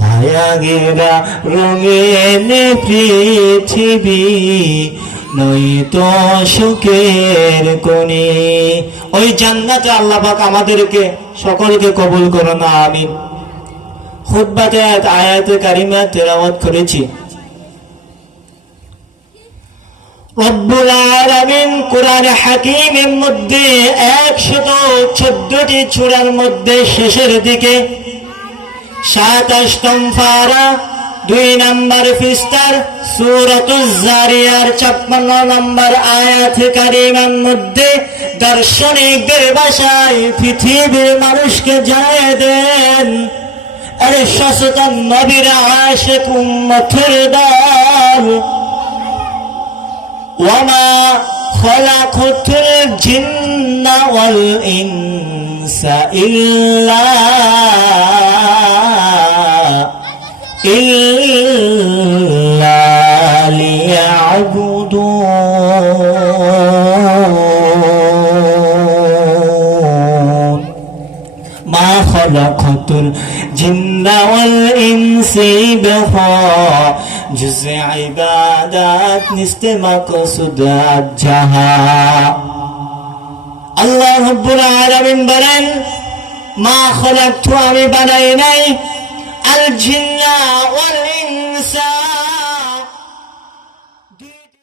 মায়া গেরা রঙিন পৃথিবী নয়তো সুখের কোণে। ওই জান্নাতে আল্লাহ পাক আমাদেরকে সকলকে কবুল করো না, আমিন। খুতবাতে আয়াতে কারিমা তেলাওয়াত করেছি। রব্বুল আলামিন কোরআন হাকিমের মধ্যে 114টি সূরার মধ্যে শেষের দিকে 27 পারা 2 নম্বর পৃষ্ঠার সূরাতুজ জারিয়ার 56 নম্বর আয়াতে কারিমার মধ্যে দার্শনিকদের ভাষায় পৃথিবীর মানুষকে জানিয়ে দেন, আরে সচেতন নবীর আশিক উম্মতের দল, ওয়ামা খলাকতুল জিন্না ওয়াল ইনসা ইল্লা লিয়াবুদুন। মা খলাকতুল জিন্না ওয়াল ইনসা ইল্লা জুজে ইবাদাত নিস্তে মাকসুদ জাহা। আল্লাহ রাব্বুল আলামিন বলেন, মা খলাকতু, আমি বানাই নাই, আল জিন্না ওয়াল ইনসা